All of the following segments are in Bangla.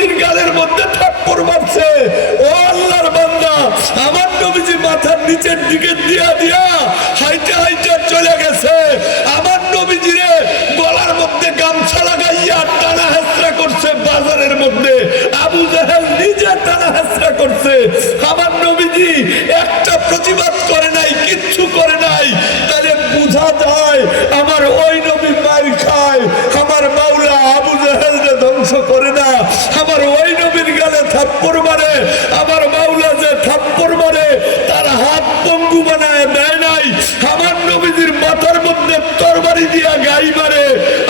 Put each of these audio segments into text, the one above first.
নবীজির গালের মধ্যে থাপ্পড় মারছে। ও আল্লাহর বান্দা, আমার নবীজি মাথার নিচের দিকে দিয়া দিয়া হাইটা হাইটা চলে গেছে। আমার নবীজিরে গলার মধ্যে গামছা লাগাইয়া টানা হেসরা করছে বাজারের মধ্যে। আবু জাহেল নিজে টানা হেসরা করছে। আমার নবীজি একটা প্রতিবাদ করে নাই, কিচ্ছু করে নাই। তাহলে বোঝা যায় আমার ওই নবী মার খায়, আমার মাওলা আবু জাহেলকে ধ্বংস করে না। আমার ওই নবীর গালে থাপ্পড় মারে, আমার মাওলা যে থাপ্পড় মারে তার হাত পঙ্গু বানায় দেয় নাই। আমার নবীজির মাথার মধ্যে তরবারি দিয়া গাই মারে,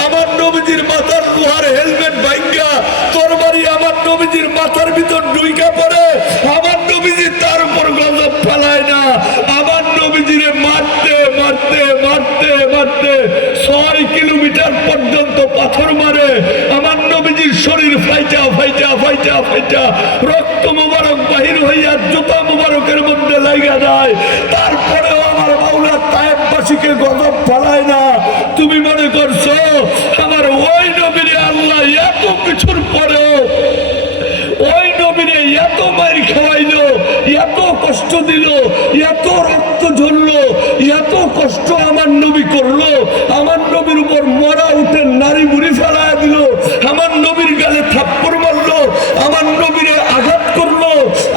আমার নবীজির মাথার লোহার হেলমেট ভাঙ্গা তরবারি আমার নবীজির মাথার ভিতর ঢুইকা পড়ে। আমার নবীজি তার উপর গজব ফেলায় না। আমার নবীজিরে মারতে মারতে মারতে মারতে 6 কিলোমিটার পর্যন্ত পাথর মারে। আমার নবীজির শরীর ফাইটা ফাইটা ফাইটা ফাইটা রক্ত মুবারক বাহির হইয়া জুতা মুবারকের মধ্যে লাগা যায়। তারপরেও আমার মাওলা তায়েববাসীকে গজব ফেলায় না। তুমি মনে করছো আমার ওই নবীরে আল্লাহ এত কিছুর পরেও ওই নবীরে এত মার খাওয়াইলো, এত কষ্ট দিল, এত রক্ত ঝরলো, এত কষ্ট আমার নবী করলো, আমার নবীর উপর মরা উঠে নারী বুড়ি ফেলায় দিল, আমার নবীর গালে থাপ্পড় মারলো, আমার নবীরে আঘাত করলো,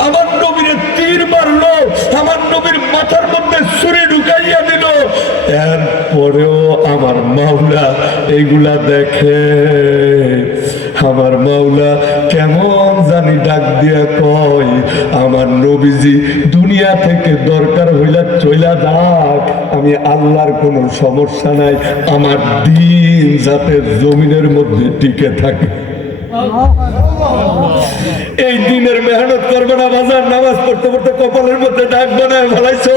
আমার নবীরে তীর মারলো, আমার নবীর মাথার মধ্যে ছুরি ঢুকাইয়া দিল। এরপরেও আমার মাওলা এগুলা দেখে। আমার মাওলা কেমন জানি ডাক দিয়া কয়, আমার নবীজি দুনিয়া থেকে দরকার হইলে চইলা যাক, আমি আল্লাহর কোনো সমস্যা নাই, আমার দিন যাতে জমিনের মধ্যে টিকে থাকে। এই দিনের মেহনত করবে না বাজার, নামাজ পড়তে পড়তে কপালের মধ্যে ডাক বানায় ফেলাইছো।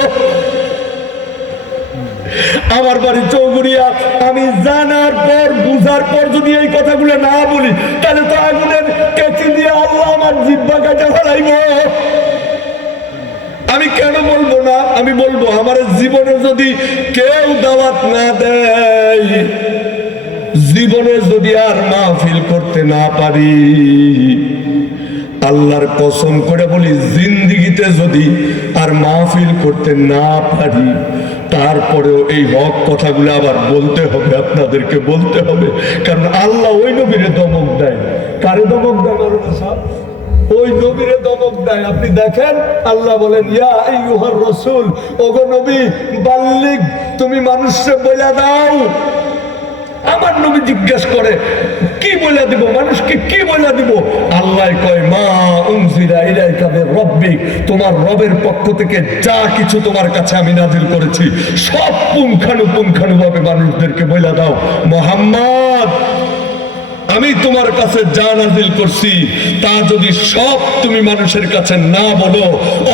আমার বাড়ি চৌগুড়িয়া, আমি জানার পর বুঝার পর যদি এই কথাগুলো না বলি তাহলে তো আগুনের কেচি দিয়ে আল্লাহ আমার জিহ্বা কাটা ফেলাইব। আমি কেন বলবো না? আমি বলবো আমার জীবনে যদি কেউ দাওয়াত না দেয়, জীবনে যদি আর মাহফিল করতে না পারি, আল্লাহর কসম করে বলি জিন্দিগিতে যদি আর মাহফিল করতে না পারি, তারপরেও এই হক কথাগুলো আবার বলতে হবে, আপনাদেরকে বলতে হবে। কারণ আল্লাহ ওই নবীরে দমক দেয়। কারে দমক দেয়? ওই নবীরে দমক দেয়। আপনি দেখেন আল্লাহ বলেন, ইয়া আইয়ুহার রাসূল, ওগো নবী বাল্লিগ, তুমি মানুষকে বলে দাও। আমার নবী জিজ্ঞেস করে কি বলে দিব, মানুষকে কি বলে দিব? আল্লাহ কয়, মা উনজিলা ইলাইকা মির রাব্বিক, তোমার রবের পক্ষ থেকে যা কিছু তোমার কাছে আমি নাজিল করেছি সব পুঙ্খানুপুঙ্খানুভাবে মানুষদেরকে বলে দাও। মুহাম্মদ, আমি তোমার কাছে যা নাজিল করছি তা যদি সব তুমি মানুষের কাছে না বলো,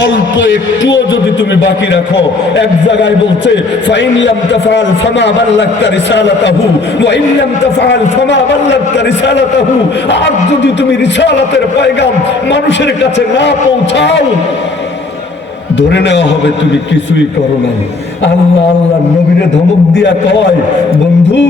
অল্প একটুও যদি তুমি বাকি রাখো। এক জায়গায় বলছে, ফাইন লাম তাফআল ফামা বাল্লাগতা রিসালাতাহু ওয়া ইন লাম তাফআল ফামা বাল্লাগতা রিসালাতাহু। আর যদি তুমি রিসালাতের পয়গাম মানুষের কাছে না পৌঁছাও, ধরে নেওয়া হবে তুমি কিছুই করো নাই। আল্লাহ আল্লাহ নবীরে ধমক দিয়া কয়, বন্ধু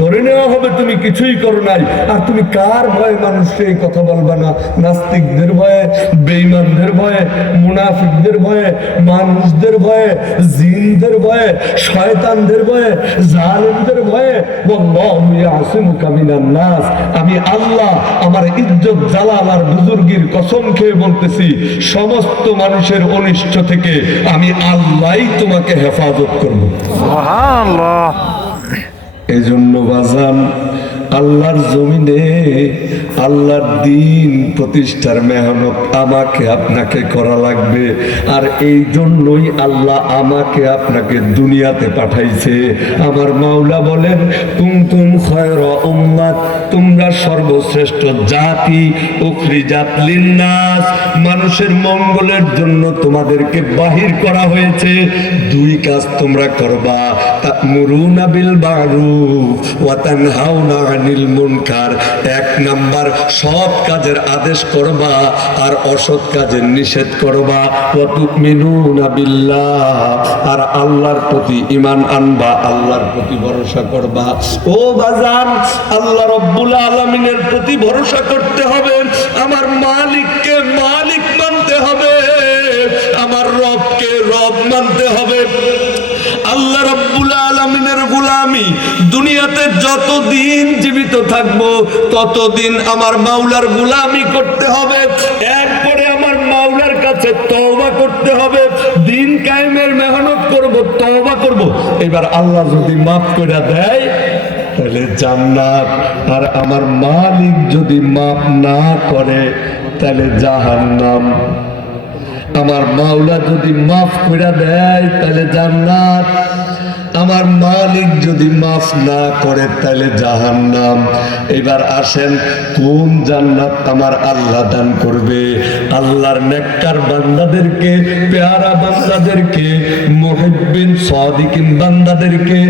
ধরে নেওয়া হবে তুমি কিছুই করো নাই। আর তুমি কার ভয়ে মানুষকে এই কথা বলবা না? নাস্তিকদের ভয়ে, বেঈমানদের ভয়ে, মুনাফিকদের ভয়ে, মানুষদের ভয়ে, জিনদের ভয়ে, শয়তানদের ভয়ে, জালেমদের ভয়ে। ওয়াল্লাহু ইয়াসিমুকা মিনান নাস। আমি আল্লাহ আমার ইজ্জত জালাল আর বুজুর্গির কসম খেয়ে বলতেছি, সমস্ত মানুষের অনিষ্ট থেকে আমি আল্লাহই তোমাকে হেফাজত করব। সুবহানাল্লাহ। এই জন্য বাজান, আল্লাহর জমিনে আল্লাহর দিন প্রতিষ্ঠার মেহনত আমাকে আপনাকে করা লাগবে। আর এই জন্যই আল্লাহ আমাকে আপনাকে দুনিয়াতে পাঠাইছে। আমার মাওলা বলেন, কুনতুম খায়রা উম্মাত, তোমরা সর্বশ্রেষ্ঠ জাতি, উখরিজাত লিন্নাস, মানুষের মঙ্গলের জন্য তোমাদেরকে বাহির করা হয়েছে। দুই কাজ তোমরা করবা, তা'মুরুনা বিল মা'রুফ ওয়া তানহাউনা আনিল মুনকার। এক নাম্বার, সৎ কাজের আদেশ করবা আর অসৎ কাজের নিষেধ করবা। ওয়া তুমিনুনা বিল্লাহ, আর আল্লাহর প্রতি ঈমান আনবা, আল্লাহর প্রতি ভরসা করবা। ও বাজান, আল্লাহ রাব্বুল আলামিনের প্রতি ভরসা করতে হবে। আমার দুনিয়াতে যতদিন জীবিত থাকবো ততদিন আমার মাওলার গোলামি করতে হবে, এরপরে আমার মাওলার কাছে তওবা করতে হবে, দিন কায়েমের মেহনত করব, তওবা করব। এবার আল্লাহ যদি মাফ করে দেয় তাহলে জান্নাত, আর আমার মালিক যদি মাফ না করে তাহলে জাহান্নাম। আমার মাওলা যদি মাফ করে দেয় তাহলে জান্নাত, আমার মালিক যদি মাফ না করে তাহলে জাহান্নাম। এবার আসেন কোন জান্নাত আমার আল্লাহ দান করবে? আল্লাহর নেককার বান্দাদেরকে, পেয়ারা বান্দাদেরকে, মুহিব্বিন সাদিকিন বান্দাদেরকে,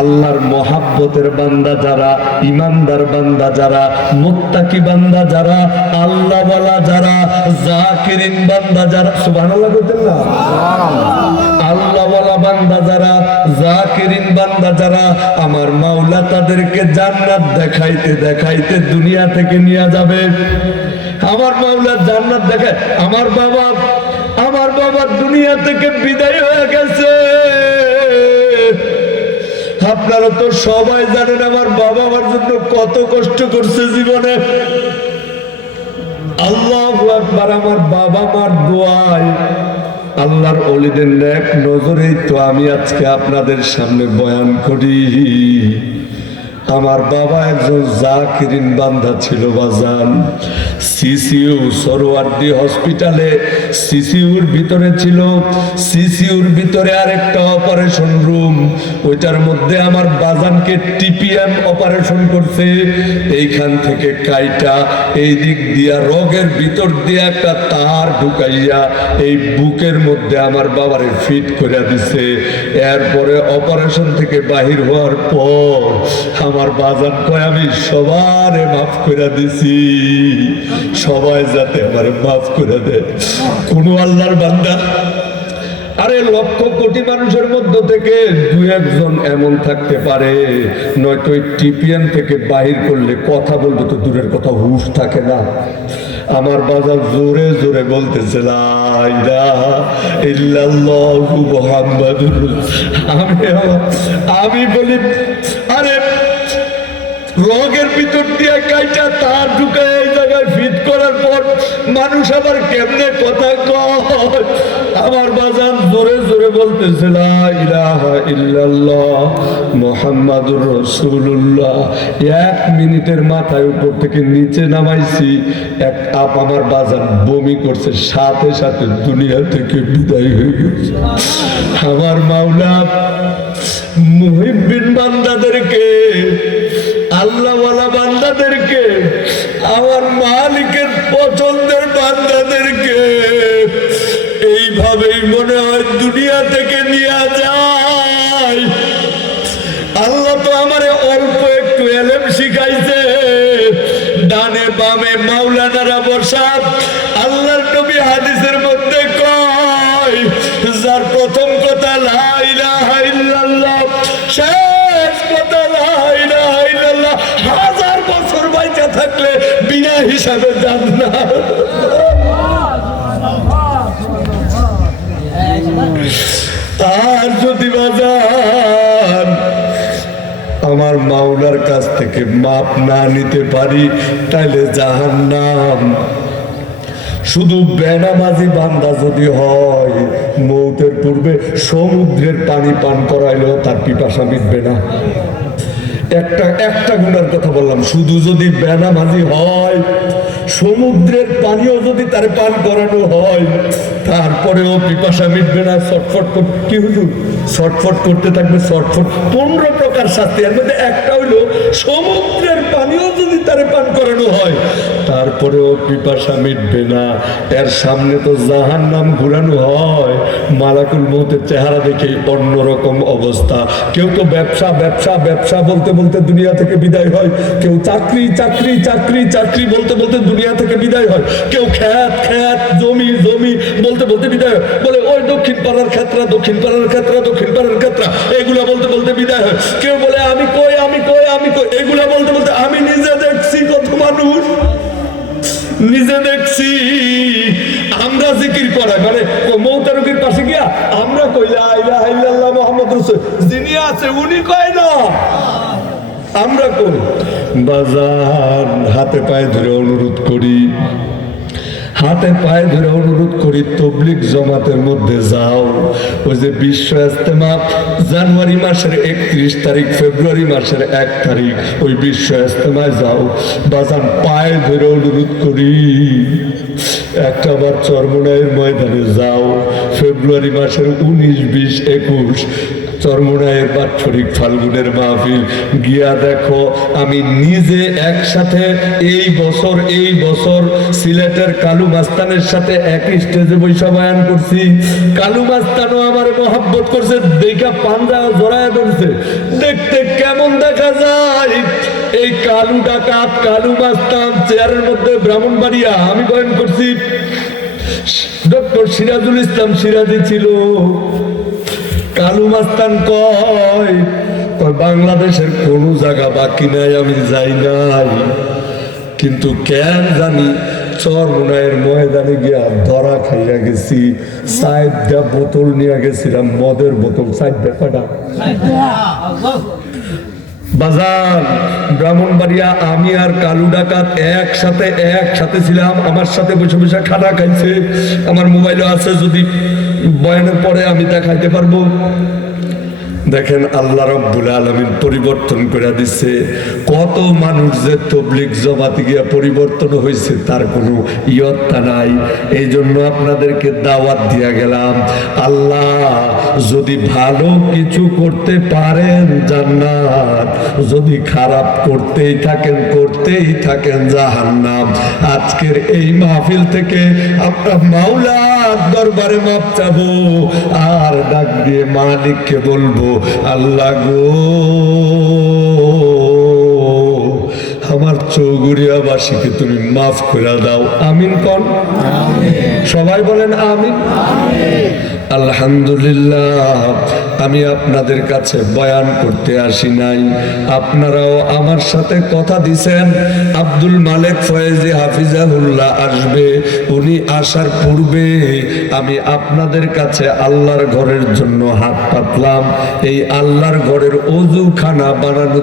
আল্লাহর মহাব্বতের বান্দা যারা, ইমানদার বান্দা যারা, মুত্তাকি বান্দা যারা, আল্লাহওয়ালা যারা, জাকিরিন বান্দা যারা, সুবহানাল্লাহ বলতেন না? আল্লাহওয়ালা বান্দা যারা, জাকিরিন বান্দা যারা, আমার মাওলা তাদেরকে জান্নাত দেখাইতে দেখাইতে দুনিয়া থেকে নিয়ে যাবে। আমার মাওলা জান্নাত দেখায়। আমার বাবা দুনিয়া থেকে বিদায় হয়ে গেছে। আপনারা তো সবাই জানেন আমার বাবা আমার জন্য কত কষ্ট করছে জীবনে। আল্লাহু আকবার। আমার বাবা মার দোয়ায়, আল্লাহর ওলিদের নেক নজরেই তো আমি আজকে আপনাদের সামনে বয়ান করি। আমার বাবা একজন জাকিরিন বান্দা ছিল বাজান। সিসিউ সরোয়ার্দী হসপিটালে সিসিউর ভিতরে ছিল। সিসিউর ভিতরে আরেকটা অপারেশন রুম, ওইটার মধ্যে আমার বাজানকে টিপিএম অপারেশন করছে। এইখান থেকে কাইটা এই দিক দিয়া রগের ভিতর দিয়ে একটা তার ঢুকাইয়া এই বুকের মধ্যে আমার বাবারে ফিট করে দিছে। এরপরে অপারেশন থেকে বাহির হওয়ার পর আমার বাজান কয় আমি সবারে মাফ করে দিছি, সবাই যাতে আমার মাফ করে দেয়। কোন আল্লাহর বান্দা, আরে লক্ষ কোটি মানুষের মধ্য থেকে দু একজন এমন থাকতে পারে, নয়তো টিপিএম থেকে বাহির করলে কথা বলবে তো দূরের কথা, হুঁশ থাকে না। আমার বাজার জোরে জোরে বলতেছে লা ইলাহা ইল্লাল্লাহু মুহাম্মাদুর রাসূলুল্লাহ। আমি বলি আরে রগের ভিতর দিয়ে কাইটা তার ঢুকায় এই জায়গায় ফিট করার পর মানুষ আবার কেমনে কথা কয়। আমার বাজান জোরে জোরে বলতেছে লা ইলাহা ইল্লাল্লাহ মুহাম্মাদুর রাসূলুল্লাহ। 1 মিনিটের মাথায় উপর থেকে নিচে নামাইছি, এক আপ আমার বাজান বমি করছে, সাথে সাথে দুনিয়া থেকে বিদায় হয়ে গেছে। আমার মাওলা মুহিব্বিন বান্দাদেরকে, আল্লাহওয়ালা বান্দাদেরকে, আমার মালিকের পছন্দের বান্দাদেরকে এইভাবেই মনে হয় দুনিয়া থেকে নিয়ে যায়। আল্লাহ তো আমারে অল্প একটু এলেম শিখাইছে, ডানে বামে মাওলানারা বসা। আল্লাহর নবী হাদিসের মধ্যে কয়, যার প্রথম কথা লা ইলাহা ইল্লাল্লাহ, শেষ কথা লা ইলাহা ইল্লাল্লাহ, 1000 বছর বাইচা থাকলে বিনা হিসাবে জান্নাত। আর যদি বাজার আমার মাওলার কাছ থেকে মাপ না নিতে পারি তাহলে জাহান্নাম। শুধু বেনামাজি বান্দা যদি হয়, মৌতের পূর্বে সমুদ্রের পানি পান করাইলেও তার পিপাসা মিটবে না। একটা গুনার কথা বললাম, শুধু যদি বেনামাজি হয়, সমুদ্রের পানিও যদি তার পান করানো হয়, তারপরেও পিপাসা মিটবে না। কি হুজুর ছটফট করতে থাকবে, ছটফট। 15 প্রকার শাস্তি, এর মধ্যে একটা হইল সমুদ্রের পানিও যদি তারে পান করানো হয়, তারপরেও পিপাসা মিটবে না। এর সামনে তো জাহান্নাম ঘুরানো হয়, মালাকুল মউতের চেহারা দেখে অন্যরকম অবস্থা। কেউ তো ব্যবসা ব্যবসা ব্যবসা বলতে বলতে দুনিয়া থেকে বিদায় হয়, কেউ চাকরি চাকরি চাকরি চাকরি বলতে বলতে দুনিয়া থেকে বিদায় হয়, কেউ খ্যাত খ্যাত জমি জমি বলতে বলতে বিদায় হয়। বলে ওই দক্ষিণ পাড়ার ক্ষেত্রা, দক্ষিণ পাড়ার ক্ষেত্রা, দক্ষিণ পাড়ার ক্ষেত্রা, এগুলা বলতে বলতে বিদায় হয়। কেউ বলে আমি কই আমি কই আমি কই, এগুলা বলতে বলতে আমি নিজে দেখছি কত মানুষ, নিজে দেখছি। আমরা জিকির করা মানে মৌতের রোগীর পাশে গিয়া আমরা কই লা ইলাহা ইল্লাল্লাহ মুহাম্মাদুর রাসূল, যিনি আছে উনি কয় না। আমরা কই বাজার হাতে পায়ে ধরে অনুরোধ করি, হাতে পায়ে ধরে অনুরোধ করি, তবলিগ জমাতের মধ্যে যাও। ওই যে বিশ্ব ইজতেমা জানুয়ারি মাসের 31 তারিখ, ফেব্রুয়ারি মাসের 1 তারিখ, ওই বিশ্ব ইজতেমায় যাও। বাজান পায়ে ধরে অনুরোধ করি, একটা বার চরমোনাইয়ের ময়দানে যাও। ফেব্রুয়ারি মাসের 19, 20, 21 চরমোনাইয়ের বাৎসরিক ফাল্গুনের মাহফিল গিয়া দেখো। আমি নিজে একসাথে এই বছর সিলেটের কালু মাস্তানের সাথে একই স্টেজে বৈশা বয়ান করছি। কালু মাস্তানও আমার মহব্বত করছে, দেখা পাঞ্জা জড়ায় ধরছে। দেখতে কেমন দেখা যায় এই কালু ডাকাত, কালু মাস্তান চেয়ারের মধ্যে ব্রাহ্মণবাড়িয়া আমি বয়ান করছি। ডক্টর সিরাজুল ইসলাম সিরাজি ছিল। কালু মাস্তান কয় বাংলাদেশের কোন জায়গা বাকি নাই আমি যাই নাই, কিন্তু কেন জানি চরমোনাইয়ের ময়দানে গিয়া ধরা খাইয়া গেছি। 4টা বোতল নিয়ে গেছিলাম, মদের বোতল 4টা কটা বাজার ব্রাহ্মণবাড়িয়া। আমি আর কালু ডাকাত একসাথে ছিলাম। আমার সাথে বসে বসে খানা খাইছে। আমার মোবাইলও আছে, যদি বয়ানের পরে আমি দেখাইতে পারবো। দেখেন আল্লাহ রাব্বুল আলামিন পরিবর্তন করে দিচ্ছে। কত মানুষ যে তবলিগ জমাতে গিয়া পরিবর্তন হয়েছে তার কোনো ইয়ত্তা নাই। এই জন্য আপনাদেরকে দাওয়াত দিয়া গেলাম। আল্লাহ যদি ভালো কিছু করতে পারেন জান্নাত, যদি খারাপ করতেই থাকেন জাহান্নাম। আজকের এই মাহফিল থেকে আমরা মাওলার দরবারে মাপ চাবো, আর ডাক দিয়ে মালিককে বলবো, আল্লাহ গো আমার চৌগুড়িয়াবাসীকে তুমি মাফ করে দাও। আমিন কোন? সবাই বলেন আমিন। আলহামদুলিল্লাহ, আমি আপনাদের কাছে বয়ান করতে আসি নাই, আপনারাও আমার সাথে কথা দিছেন আব্দুল মালেক ফয়েজি হাফিজাহুল্লাহ আসবে। উনি আসার পূর্বে আমি আপনাদের কাছে আল্লাহর ঘরের জন্য হাত পাতলাম। এই আল্লাহর ঘরের অজুখানা বানানো